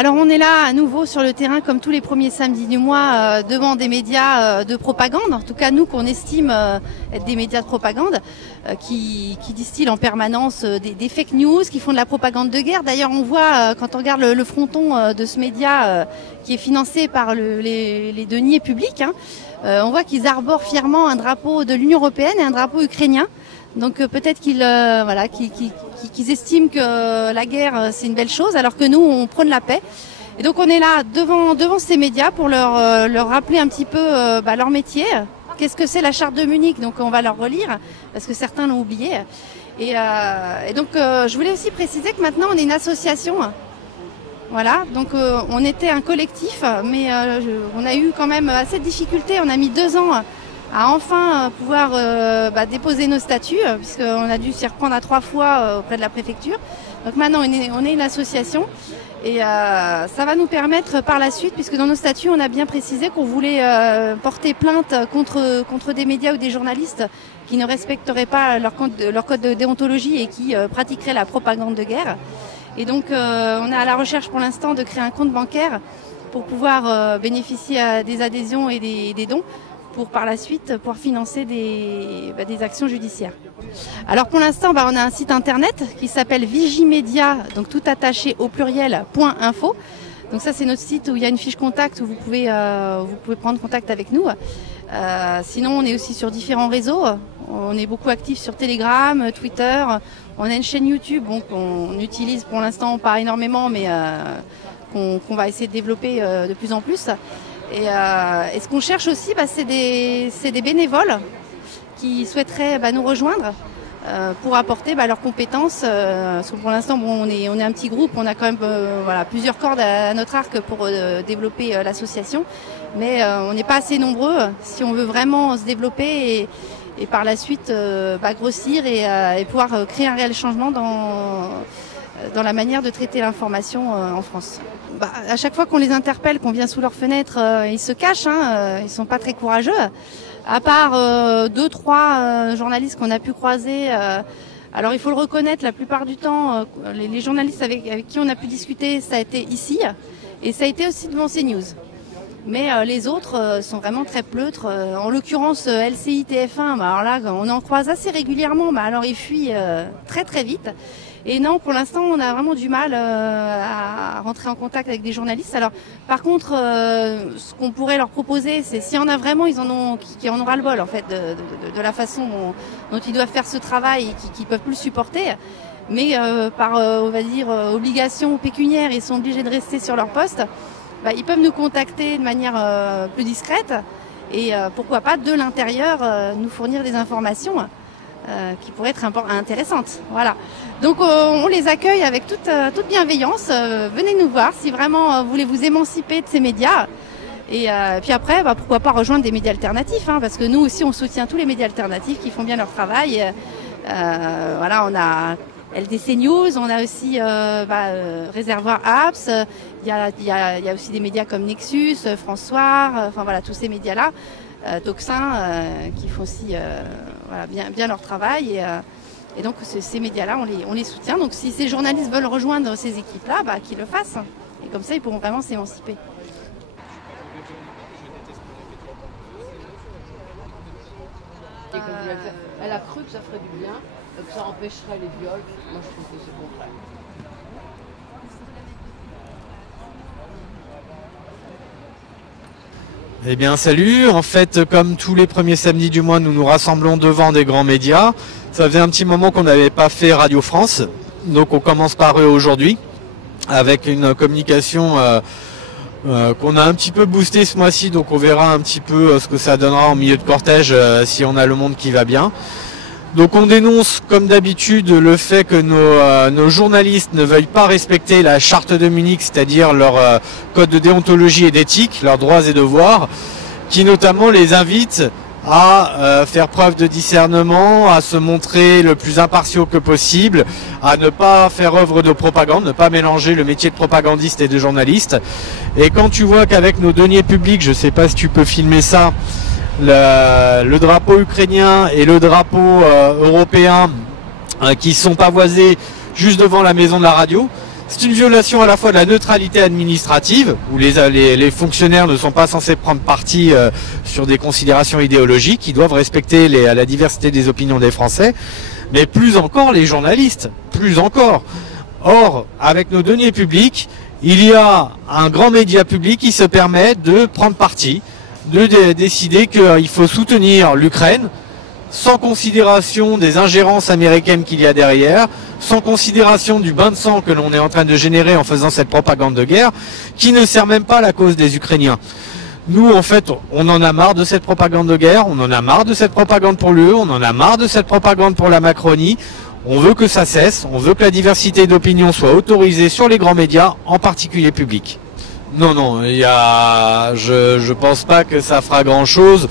Alors on est là à nouveau sur le terrain comme tous les premiers samedis du mois devant des médias de propagande, en tout cas nous qu'on estime être des médias de propagande qui distillent en permanence des fake news, qui font de la propagande de guerre. D'ailleurs on voit quand on regarde le fronton de ce média qui est financé par les deniers publics, on voit qu'ils arborent fièrement un drapeau de l'Union européenne et un drapeau ukrainien. Donc peut-être qu'ils estiment que la guerre c'est une belle chose, alors que nous on prône la paix. Et donc on est là devant ces médias pour leur rappeler un petit peu leur métier. Qu'est-ce que c'est la charte de Munich? Donc on va leur relire parce que certains l'ont oublié. Et donc je voulais aussi préciser que maintenant on est une association. Voilà, donc on était un collectif, mais on a eu quand même assez de difficultés. On a mis 2 ans à enfin pouvoir déposer nos statuts, puisqu'on a dû s'y reprendre à 3 fois auprès de la préfecture. Donc maintenant on est une association et ça va nous permettre par la suite, puisque dans nos statuts on a bien précisé qu'on voulait porter plainte contre des médias ou des journalistes qui ne respecteraient pas leur code de déontologie et qui pratiqueraient la propagande de guerre. Et donc on est à la recherche pour l'instant de créer un compte bancaire pour pouvoir bénéficier des adhésions et des dons, pour par la suite pouvoir financer des actions judiciaires. Alors pour l'instant, on a un site internet qui s'appelle Vigimedia, donc tout attaché au pluriel .info. Donc ça c'est notre site où il y a une fiche contact où vous pouvez prendre contact avec nous. Sinon on est aussi sur différents réseaux. On est beaucoup actifs sur Telegram, Twitter. On a une chaîne YouTube qu'on utilise pour l'instant pas énormément, mais qu'on va essayer de développer de plus en plus. Et ce qu'on cherche aussi, c'est des bénévoles qui souhaiteraient nous rejoindre pour apporter leurs compétences. Parce que pour l'instant, on est un petit groupe, on a quand même plusieurs cordes à notre arc pour développer l'association, mais on n'est pas assez nombreux si on veut vraiment se développer et par la suite grossir et pouvoir créer un réel changement dans la manière de traiter l'information en France. À chaque fois qu'on les interpelle, qu'on vient sous leur fenêtre, ils se cachent, ils sont pas très courageux. À part 2-3 journalistes qu'on a pu croiser. Alors il faut le reconnaître, la plupart du temps, les journalistes avec qui on a pu discuter, ça a été ici, et ça a été aussi devant CNews. Mais les autres sont vraiment très pleutres. En l'occurrence, LCI, TF1, alors là, on en croise assez régulièrement, alors ils fuient très très vite. Et non, pour l'instant, on a vraiment du mal à rentrer en contact avec des journalistes. Alors, par contre, ce qu'on pourrait leur proposer, c'est s'il y en a vraiment, qui en aura le bol en fait de la façon dont ils doivent faire ce travail et qui peuvent plus le supporter. Mais par, on va dire, obligation pécuniaire, ils sont obligés de rester sur leur poste. Ils peuvent nous contacter de manière plus discrète et pourquoi pas de l'intérieur nous fournir des informations qui pourraient être intéressantes. Voilà. Donc on les accueille avec toute bienveillance. Venez nous voir si vraiment vous voulez vous émanciper de ces médias. Et puis après, pourquoi pas rejoindre des médias alternatifs, parce que nous aussi on soutient tous les médias alternatifs qui font bien leur travail. Voilà, on a LDC News, on a aussi Réservoir Apps, il y a aussi des médias comme Nexus, François, tous ces médias-là, Toxin, qui font aussi bien leur travail. Et donc ces médias-là, on les soutient. Donc si ces journalistes veulent rejoindre ces équipes-là, qu'ils le fassent. Et comme ça, ils pourront vraiment s'émanciper. Elle a cru que ça ferait du bien, que ça empêcherait les viols. Moi, je trouve que c'est le contraire. Eh bien salut, en fait comme tous les premiers samedis du mois nous nous rassemblons devant des grands médias. Ça faisait un petit moment qu'on n'avait pas fait Radio France, donc on commence par eux aujourd'hui avec une communication qu'on a un petit peu boosté ce mois-ci, donc on verra un petit peu ce que ça donnera en milieu de cortège si on a le monde qui va bien. Donc on dénonce comme d'habitude le fait que nos journalistes ne veuillent pas respecter la charte de Munich, c'est-à-dire leur code de déontologie et d'éthique, leurs droits et devoirs, qui notamment les invite à faire preuve de discernement, à se montrer le plus impartiaux que possible, à ne pas faire œuvre de propagande, ne pas mélanger le métier de propagandiste et de journaliste. Et quand tu vois qu'avec nos deniers publics, je ne sais pas si tu peux filmer ça, le drapeau ukrainien et le drapeau européen qui sont pavoisés juste devant la maison de la radio, C'est une violation à la fois de la neutralité administrative, où les fonctionnaires ne sont pas censés prendre parti sur des considérations idéologiques, ils doivent respecter la diversité des opinions des Français, mais plus encore les journalistes, plus encore. Or, avec nos deniers publics, il y a un grand média public qui se permet de prendre parti, de décider qu'il faut soutenir l'Ukraine, sans considération des ingérences américaines qu'il y a derrière, sans considération du bain de sang que l'on est en train de générer en faisant cette propagande de guerre, qui ne sert même pas la cause des Ukrainiens. Nous, en fait, on en a marre de cette propagande de guerre, on en a marre de cette propagande pour l'UE, on en a marre de cette propagande pour la Macronie. On veut que ça cesse, on veut que la diversité d'opinion soit autorisée sur les grands médias, en particulier publics. Non, je pense pas que ça fera grand-chose.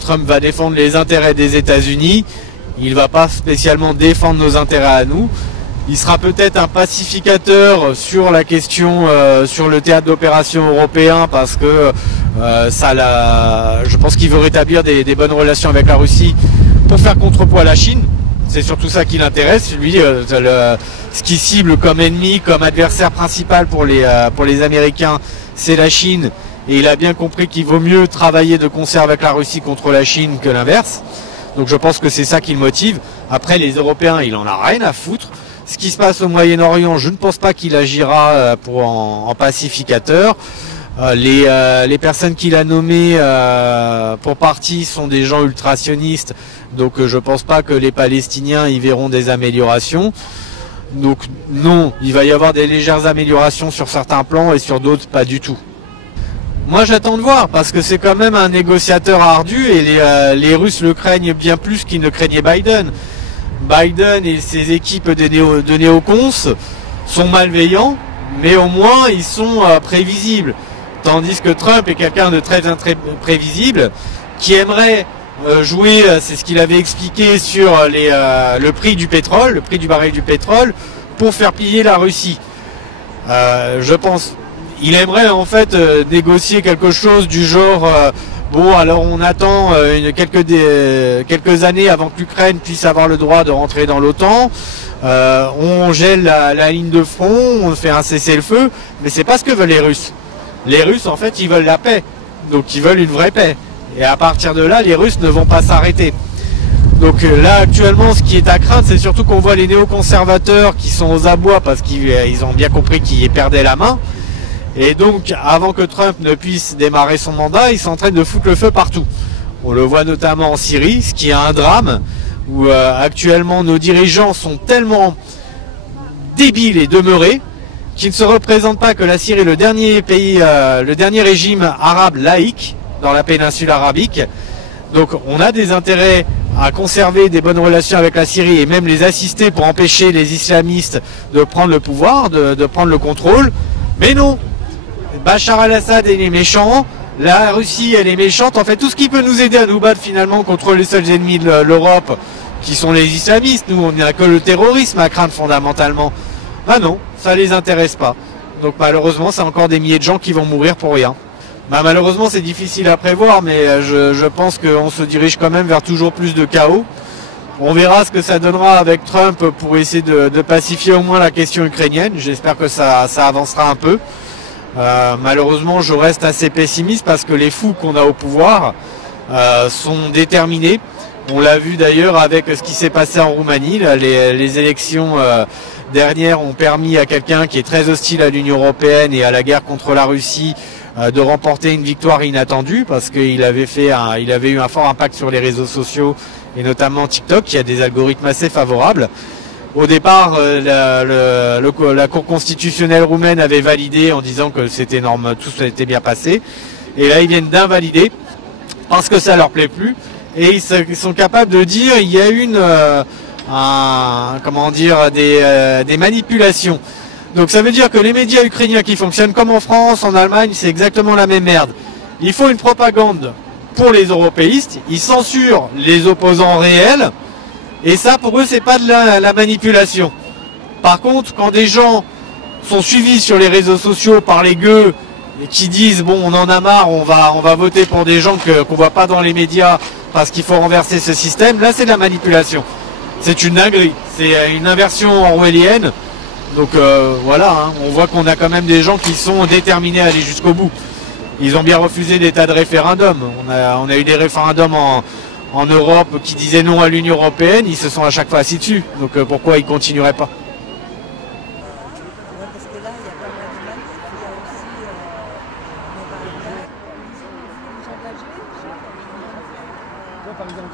Trump va défendre les intérêts des États-Unis, il va pas spécialement défendre nos intérêts à nous. Il sera peut-être un pacificateur sur la question, sur le théâtre d'opération européen, parce que je pense qu'il veut rétablir des bonnes relations avec la Russie pour faire contrepoids à la Chine. C'est surtout ça qui l'intéresse. Lui, ce qu'il cible comme ennemi, comme adversaire principal pour les Américains, c'est la Chine. Et il a bien compris qu'il vaut mieux travailler de concert avec la Russie contre la Chine que l'inverse. Donc je pense que c'est ça qui le motive. Après, les Européens, il en a rien à foutre. Ce qui se passe au Moyen-Orient, je ne pense pas qu'il agira en pacificateur. Les personnes qu'il a nommées pour partie sont des gens ultrasionistes. Donc je ne pense pas que les Palestiniens y verront des améliorations. Donc non, il va y avoir des légères améliorations sur certains plans et sur d'autres pas du tout. Moi j'attends de voir, parce que c'est quand même un négociateur ardu et les Russes le craignent bien plus qu'ils ne craignaient Biden. Biden et ses équipes de néocons sont malveillants, mais au moins ils sont prévisibles. Tandis que Trump est quelqu'un de très imprévisible, qui aimerait jouer, c'est ce qu'il avait expliqué, sur le prix du pétrole, le prix du baril du pétrole, pour faire plier la Russie. Je pense, il aimerait en fait négocier quelque chose du genre, bon alors on attend quelques années avant que l'Ukraine puisse avoir le droit de rentrer dans l'OTAN, on gèle la ligne de front, on fait un cessez-le-feu, mais c'est pas ce que veulent les Russes. Les Russes en fait ils veulent la paix, donc ils veulent une vraie paix. Et à partir de là, les Russes ne vont pas s'arrêter. Donc là, actuellement, ce qui est à craindre, c'est surtout qu'on voit les néoconservateurs qui sont aux abois parce qu'ils ont bien compris qu'ils perdaient la main. Et donc, avant que Trump ne puisse démarrer son mandat, ils sont en train de foutre le feu partout. On le voit notamment en Syrie, ce qui est un drame, où actuellement nos dirigeants sont tellement débiles et demeurés qu'ils ne se représentent pas que la Syrie est le dernier pays, le dernier régime arabe laïque dans la péninsule arabique. Donc on a des intérêts à conserver des bonnes relations avec la Syrie et même les assister pour empêcher les islamistes de prendre le pouvoir, de prendre le contrôle. Mais non, Bachar al-Assad est méchant, la Russie elle est méchante. En fait, tout ce qui peut nous aider à nous battre finalement contre les seuls ennemis de l'Europe, qui sont les islamistes, nous on n'a que le terrorisme à craindre fondamentalement. Ben non, ça les intéresse pas. Donc malheureusement, c'est encore des milliers de gens qui vont mourir pour rien. Malheureusement, c'est difficile à prévoir, mais je pense qu'on se dirige quand même vers toujours plus de chaos. On verra ce que ça donnera avec Trump pour essayer de pacifier au moins la question ukrainienne. J'espère que ça avancera un peu. Malheureusement, je reste assez pessimiste parce que les fous qu'on a au pouvoir sont déterminés. On l'a vu d'ailleurs avec ce qui s'est passé en Roumanie. Là, les élections dernières ont permis à quelqu'un qui est très hostile à l'Union européenne et à la guerre contre la Russie de remporter une victoire inattendue, parce qu'il avait eu un fort impact sur les réseaux sociaux et notamment TikTok, qui a des algorithmes assez favorables. Au départ, la Cour constitutionnelle roumaine avait validé en disant que c'était normal, tout s'était bien passé. Et là, ils viennent d'invalider parce que ça leur plaît plus. Et ils sont capables de dire il y a des manipulations. Donc ça veut dire que les médias ukrainiens qui fonctionnent comme en France, en Allemagne, c'est exactement la même merde. Ils font une propagande pour les européistes, ils censurent les opposants réels, et ça pour eux c'est pas de la manipulation. Par contre, quand des gens sont suivis sur les réseaux sociaux par les gueux qui disent bon on en a marre, on va voter pour des gens qu'on voit pas dans les médias parce qu'il faut renverser ce système, là c'est de la manipulation. C'est une dinguerie, c'est une inversion orwellienne. Donc voilà, hein, on voit qu'on a quand même des gens qui sont déterminés à aller jusqu'au bout. Ils ont bien refusé des tas de référendums. On a eu des référendums en Europe qui disaient non à l'Union européenne, ils se sont à chaque fois assis dessus. Donc pourquoi ils continueraient pas? Parce que là, il y a pas mal de mal, il y a aussi nos variables. Vous engagez? Par exemple,